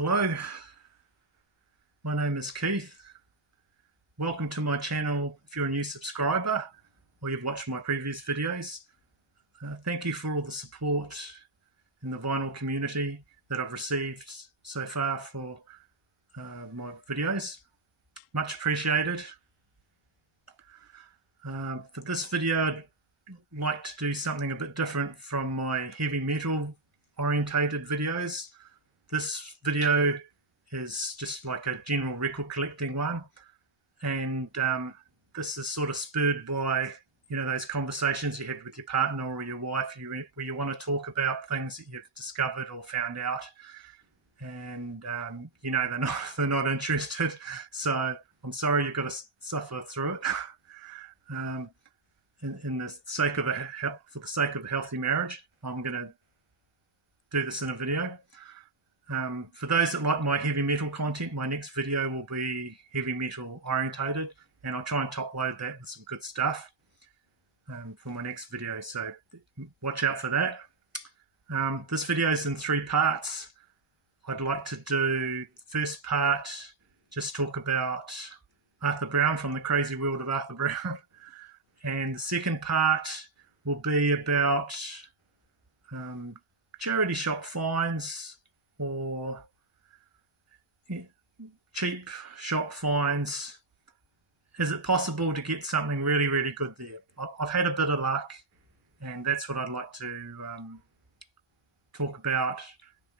Hello, my name is Keith. Welcome to my channel if you're a new subscriber or you've watched my previous videos. Thank you for all the support in the vinyl community that I've received so far for my videos. Much appreciated. For this video, I'd like to do something a bit different from my heavy metal orientated videos. This video is just like a general record collecting one, and this is sort of spurred by, you know, those conversations you have with your partner or your wife where you want to talk about things that you've discovered or found out, and you know they're not interested. So I'm sorry you've got to suffer through it. For the sake of a healthy marriage, I'm going to do this in a video. For those that like my heavy metal content, my next video will be heavy metal orientated, and I'll try and top load that with some good stuff for my next video, so watch out for that. This video is in 3 parts. I'd like to do the first part, just talk about Arthur Brown from the crazy world of Arthur Brown, and the second part will be about charity shop finds or cheap shop finds. Is it possible to get something really, really good there? I've had a bit of luck, and that's what I'd like to talk about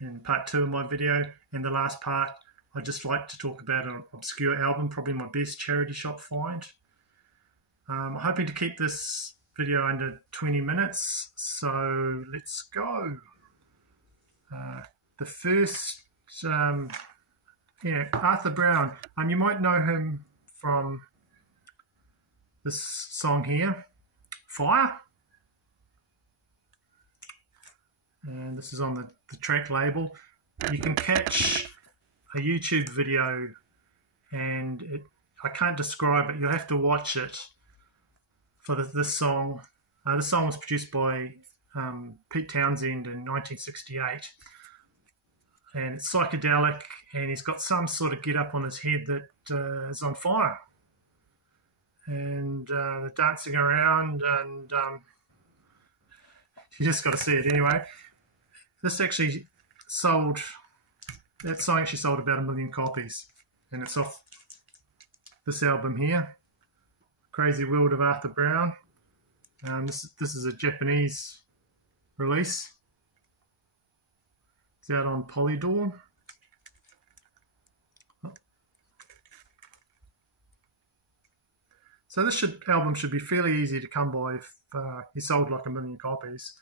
in part 2 of my video. And the last part, I'd just like to talk about an obscure album, probably my best charity shop find. I'm hoping to keep this video under 20 minutes, so let's go. The first, Arthur Brown. You might know him from this song here, Fire. And this is on the track label. You can catch a YouTube video, and I can't describe it. You'll have to watch it for this song. This song was produced by Pete Townsend in 1968. And it's psychedelic, and he's got some sort of get up on his head that is on fire. And they're dancing around, and you just got to see it anyway. This actually sold, that song actually sold about 1 million copies, and it's off this album here, Crazy World of Arthur Brown. This is a Japanese release. It's out on Polydor. So this album should be fairly easy to come by if he sold like 1 million copies.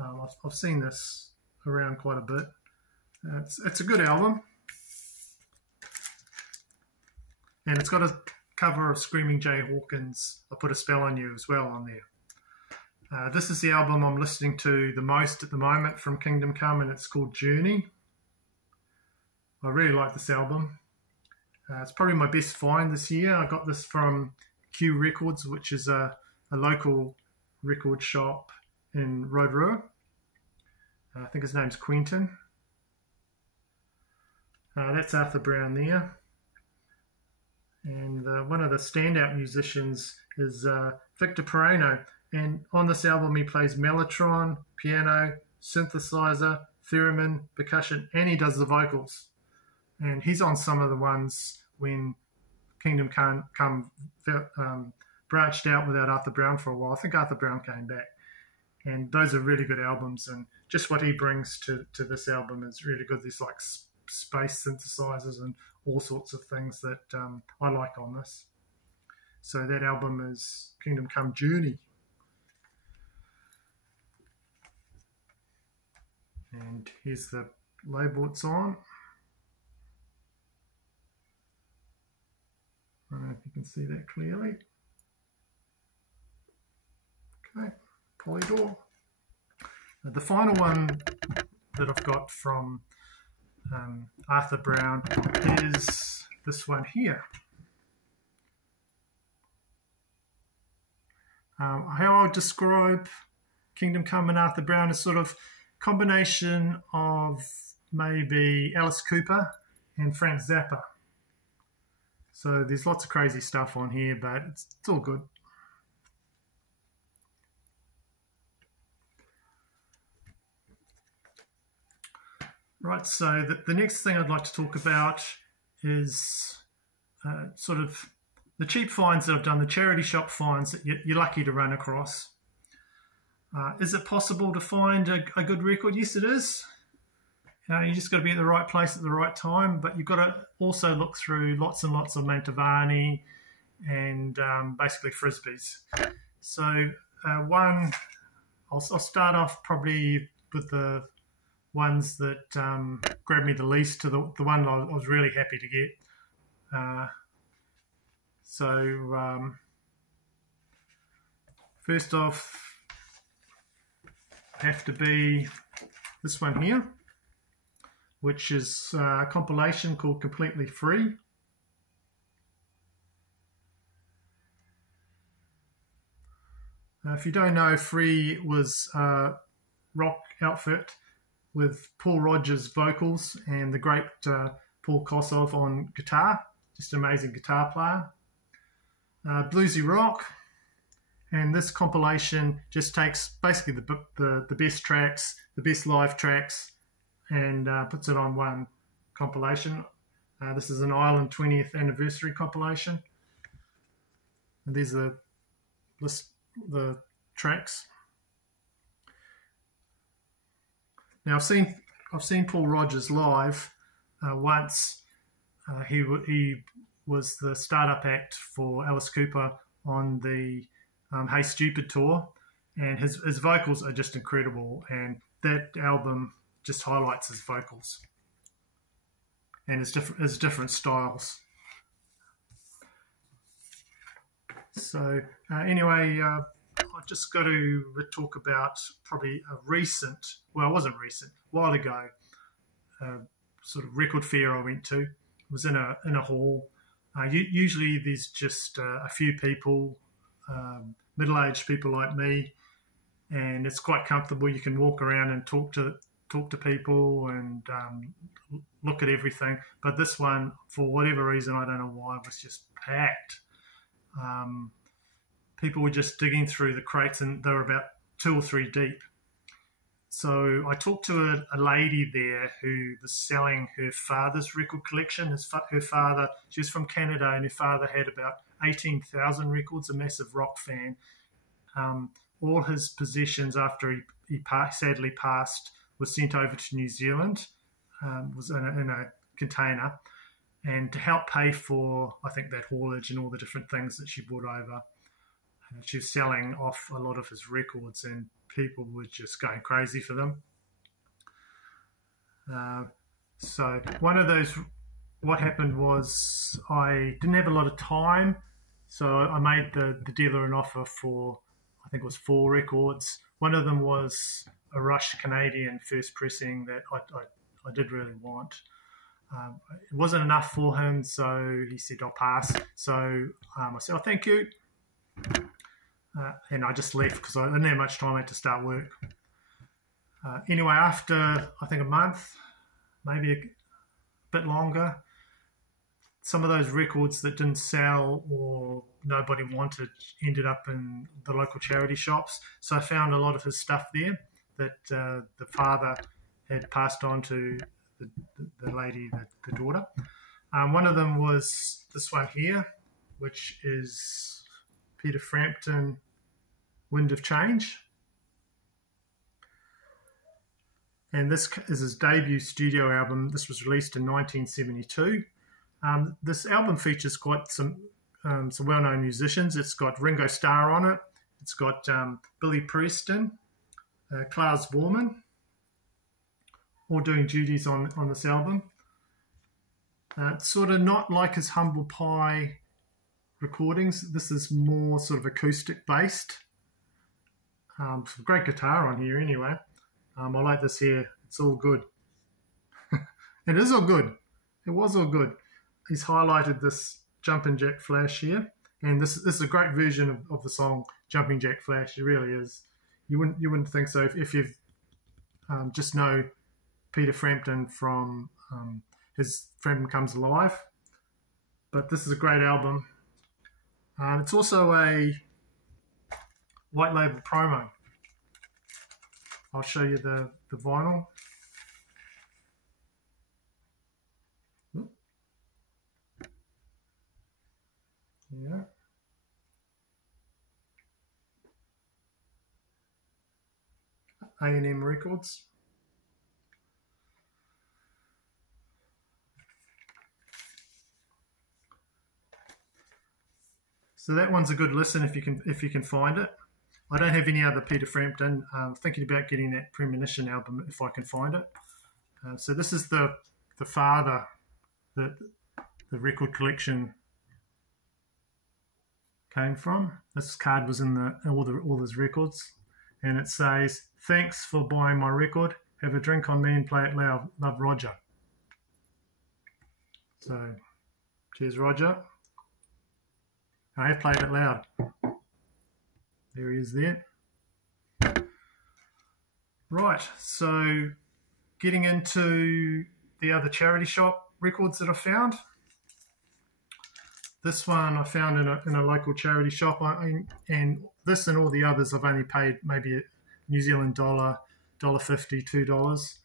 I've seen this around quite a bit. It's a good album. And it's got a cover of Screaming Jay Hawkins' I Put a Spell on You as well on there. This is the album I'm listening to the most at the moment from Kingdom Come, and it's called Journey. I really like this album. It's probably my best find this year. I got this from Q Records, which is a local record shop in Rotorua. I think his name's Quentin. That's Arthur Brown there. And one of the standout musicians is Victor Pereno. And on this album, he plays mellotron, piano, synthesizer, theremin, percussion, and he does the vocals. And he's on some of the ones when Kingdom Come branched out without Arthur Brown for a while. I think Arthur Brown came back. And those are really good albums. And just what he brings to this album is really good. There's like space synthesizers and all sorts of things that I like on this. So that album is Kingdom Come Journey. And here's the label it's on. I don't know if you can see that clearly. Okay, Polydor. The final one that I've got from Arthur Brown is this one here. How I would describe Kingdom Come and Arthur Brown is sort of combination of maybe Alice Cooper and Frank Zappa. So there's lots of crazy stuff on here, but it's all good. Right, so the next thing I'd like to talk about is sort of the cheap finds that I've done, the charity shop finds that you're lucky to run across. Is it possible to find a good record? Yes, it is. You just got to be at the right place at the right time, but you've got to also look through lots and lots of Mantovani and basically Frisbees. So I'll start off probably with the ones that grabbed me the least, to the one I was really happy to get. First off, have to be this one here, which is a compilation called Completely Free. If you don't know, Free was a rock outfit with Paul Rodgers vocals and the great Paul Kossoff on guitar, just an amazing guitar player. Bluesy rock, and this compilation just takes basically the best tracks, the best live tracks, and puts it on one compilation. This is an Ireland 20th anniversary compilation, and these are the tracks. Now I've seen Paul Rodgers live once. He was the startup act for Alice Cooper on the Hey Stupid tour, and his vocals are just incredible, and that album just highlights his vocals and his different styles. So anyway, I just got to talk about probably a recent, well, it wasn't recent, a while ago, sort of record fair I went to. It was in a hall. Usually there's just a few people, middle-aged people like me, and it's quite comfortable. You can walk around and talk to people and look at everything. But this one, for whatever reason, I don't know why, was just packed. People were just digging through the crates, and they were about 2 or 3 deep. So I talked to a lady there who was selling her father's record collection. Her father, she was from Canada, and her father had about 18,000 records, a massive rock fan. All his possessions after he sadly passed were sent over to New Zealand, was in a container, and to help pay for, I think, that haulage and all the different things that she brought over. She was selling off a lot of his records, and people were just going crazy for them. So one of those, what happened was I didn't have a lot of time, so I made the dealer an offer for, I think it was 4 records. One of them was a Rush Canadian first pressing that I did really want. It wasn't enough for him, so he said, I'll pass. So I said, oh, thank you. And I just left because I didn't have much time. I had to start work. Anyway, after I think a month, maybe a bit longer, some of those records that didn't sell or nobody wanted ended up in the local charity shops. So I found a lot of his stuff there that the father had passed on to the lady, the daughter. One of them was this one here, which is Peter Frampton, Wind of Change. And this is his debut studio album. This was released in 1972. This album features quite some well-known musicians. It's got Ringo Starr on it. It's got Billy Preston, Klaus Bormann, all doing duties on this album. It's sort of not like his Humble Pie recordings. This is more sort of acoustic based. Some great guitar on here anyway. I like this here. It's all good. It is all good. It was all good. He's highlighted this Jumpin' Jack Flash here, and this is a great version of the song Jumping Jack Flash. It really is. You wouldn't think so if you just know Peter Frampton from his Frampton Comes Alive. But this is a great album. It's also a white label promo. I'll show you the vinyl. Yeah. A&M Records. So that one's a good listen if you can find it. I don't have any other Peter Frampton. I'm thinking about getting that Premonition album if I can find it. So this is the father that the record collection came from. This card was in all his records, and it says, "Thanks for buying my record. Have a drink on me and play it loud. Love, Roger." So, cheers, Roger. I have played it loud. There he is there. Right, so getting into the other charity shop records that I found. This one I found in a local charity shop, and this and all the others I've only paid maybe a New Zealand dollar, $1.50, $2.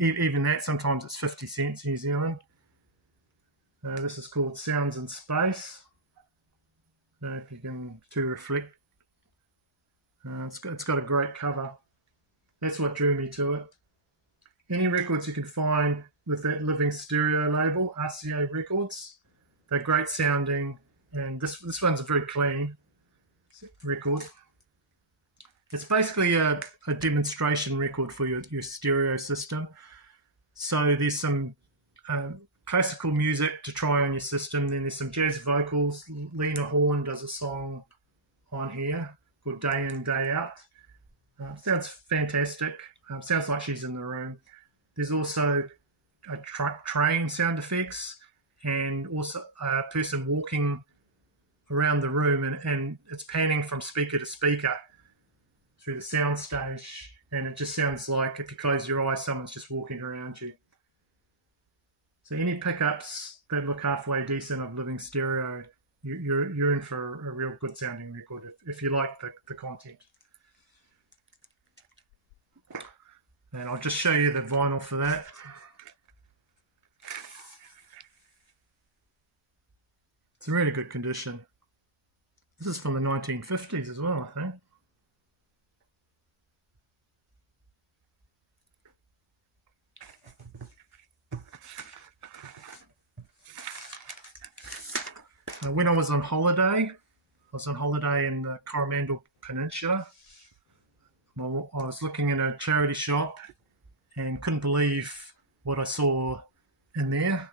Even that, sometimes it's 50 cents New Zealand. This is called Sounds in Space. I don't know if you can reflect. It's got a great cover. That's what drew me to it. Any records you can find with that Living Stereo label, RCA Records, they're great sounding, and this one's a very clean record. It's basically a demonstration record for your stereo system. So there's some classical music to try on your system. Then there's some jazz vocals. Lena Horne does a song on here called Day In, Day Out. Sounds fantastic. Sounds like she's in the room. There's also a train sound effects, and also a person walking around the room, and it's panning from speaker to speaker through the sound stage, and it just sounds like if you close your eyes, someone's just walking around you. So any pickups that look halfway decent of Living Stereo, you're in for a real good sounding record if you like the content. And I'll just show you the vinyl for that. It's in really good condition. This is from the 1950s as well, I think. When I was on holiday in the Coromandel Peninsula. I was looking in a charity shop and couldn't believe what I saw in there.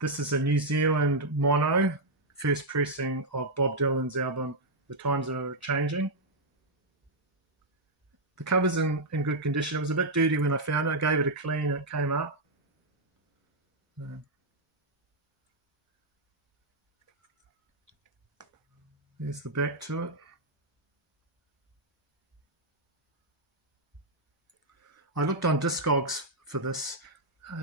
This is a New Zealand mono, first pressing of Bob Dylan's album, The Times Are Changing. The cover's in good condition. It was a bit dirty when I found it. I gave it a clean and it came up. There's the back to it. I looked on Discogs for this.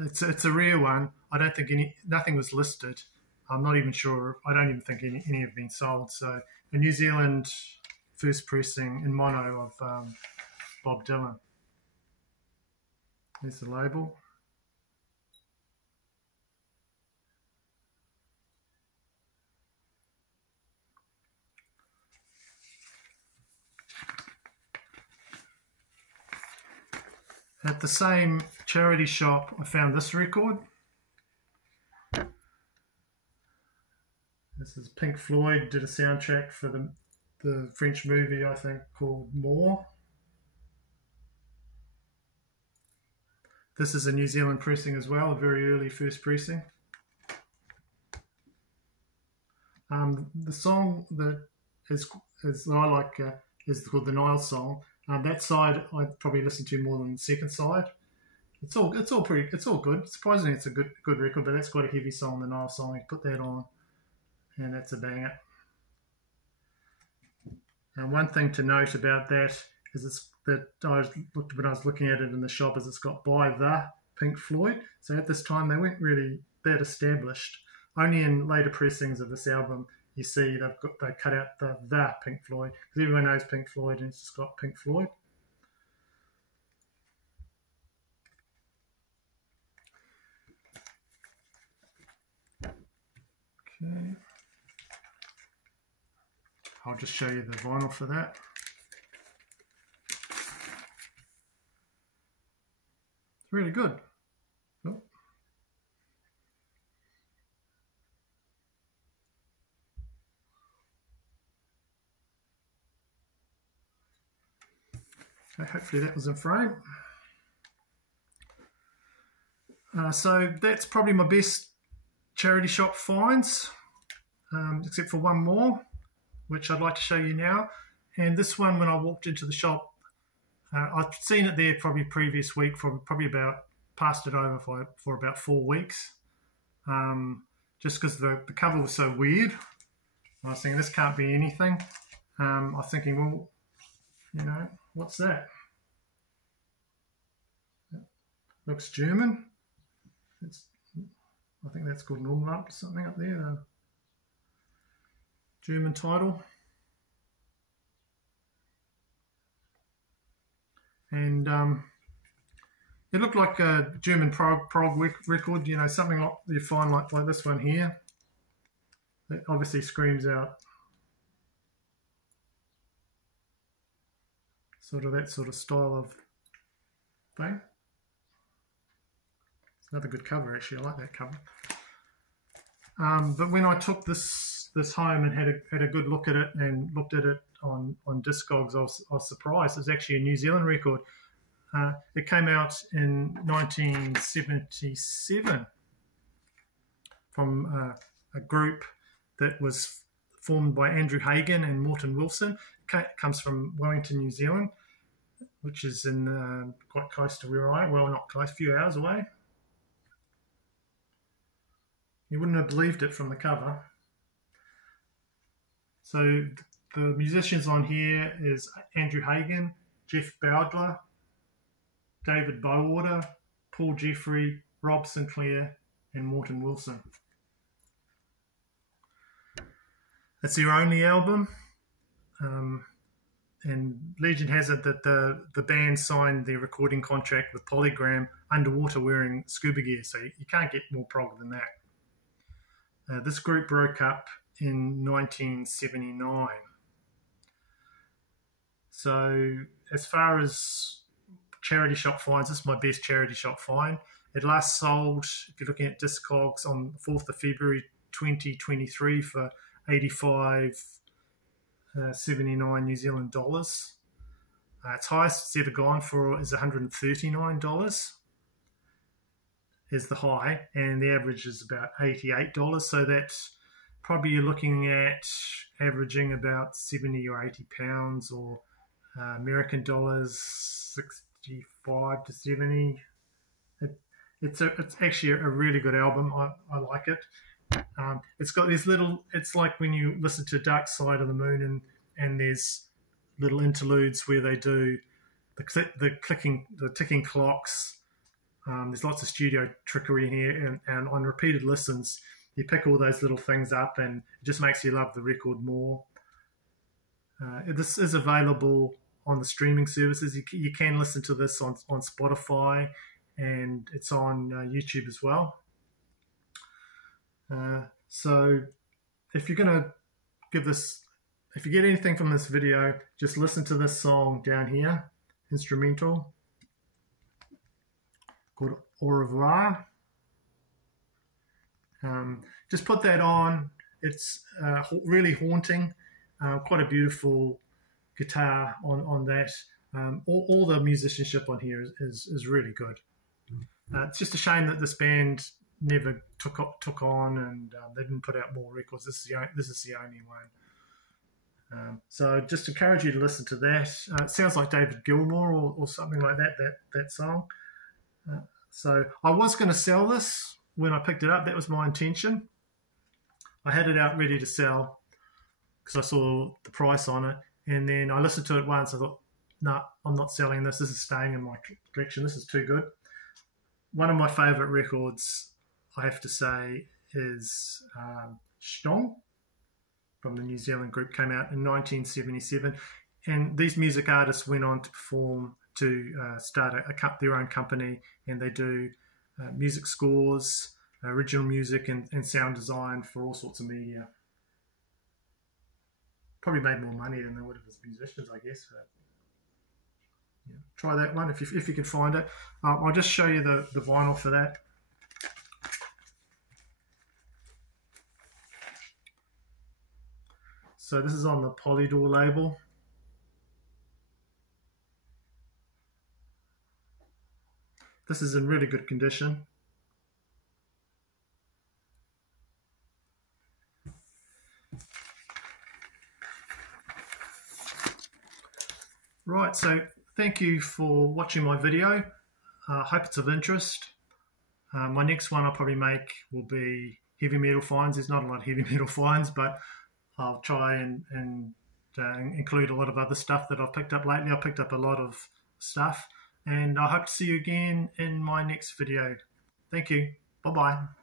It's a rare one. I don't think nothing was listed. I'm not even sure. I don't even think any have been sold. So a New Zealand first pressing in mono of Bob Dylan. There's the label. At the same charity shop, I found this record. This is Pink Floyd, did a soundtrack for the French movie, I think, called More. This is a New Zealand pressing as well, a very early first pressing. The song that I like is called the Nile Song. That side I'd probably listen to more than the second side. It's all good. Surprisingly, it's a good record, but that's quite a heavy song, the Nile Song. You put that on, and that's a banger. And one thing to note about that, is that I looked when I was looking at it in the shop, is it's got by the Pink Floyd. So at this time they weren't really that established. Only in later pressings of this album you see they cut out the Pink Floyd, because everyone knows Pink Floyd and it's just got Pink Floyd. Okay. I'll just show you the vinyl for that. It's really good. Oh. Okay, hopefully that was in frame. So that's probably my best charity shop finds, except for one more, which I'd like to show you now. And this one, when I walked into the shop, I'd seen it there probably previous week, passed it over for about 4 weeks, just because the cover was so weird. I was thinking, this can't be anything. I was thinking, well, you know, what's that? It looks German. I think that's called Normal or something up there. German title. And it looked like a German prog record, you know, something like you find like this one here. That obviously screams out sort of that sort of style of thing. It's another good cover, actually. I like that cover. But when I took this home and had a good look at it and looked at it on Discogs, I was surprised. It was actually a New Zealand record. It came out in 1977 from a group that was formed by Andrew Hagen and Morton Wilson. It comes from Wellington, New Zealand, which is in quite close to where I am. Well, not close, a few hours away. You wouldn't have believed it from the cover. So the musicians on here is Andrew Hagen, Jeff Bowdler, David Bowater, Paul Jeffrey, Rob Sinclair, and Morton Wilson. It's their only album, and legend has it that the band signed their recording contract with Polygram underwater wearing scuba gear, so you can't get more prog than that. This group broke up in 1979. So as far as charity shop finds, this is my best charity shop find. It last sold, if you're looking at Discogs, on the 4th of February 2023 for 85.79 New Zealand dollars. Its highest it's ever gone for is $139 is the high, and the average is about $88. So that's probably, you're looking at averaging about 70 or 80 pounds, or American dollars 65 to 70. It's actually a really good album. I like it. It's got these little, it's like when you listen to Dark Side of the Moon and there's little interludes where they do the ticking clocks. There's lots of studio trickery in here, and on repeated listens you pick all those little things up, and it just makes you love the record more. This is available on the streaming services. You can listen to this on Spotify, and it's on YouTube as well. So if you're going to if you get anything from this video, just listen to this song down here, instrumental, called Au Revoir. Just put that on. It's really haunting. Quite a beautiful guitar on that. All the musicianship on here is really good. It's just a shame that this band never took on, and they didn't put out more records. This is the only one. So just encourage you to listen to that. It sounds like David Gilmour or something like that song. So I was going to sell this when I picked it up. That was my intention. I had it out ready to sell because I saw the price on it, and then I listened to it once. I thought, no, I'm not selling this. This is staying in my collection. This is too good. One of my favourite records, I have to say, is Stong from the New Zealand group, came out in 1977. And these music artists went on to perform, to start their own company, and they do music scores, original music, and sound design for all sorts of media. Probably made more money than they would have as musicians, I guess. But, yeah, try that one if you can find it. I'll just show you the vinyl for that. So this is on the Polydor label. This is in really good condition. Right, so thank you for watching my video. I hope it's of interest. My next one I'll probably make will be heavy metal finds. There's not a lot of heavy metal finds, but I'll try and include a lot of other stuff that I've picked up lately. I picked up a lot of stuff, and I hope to see you again in my next video. Thank you. Bye-bye.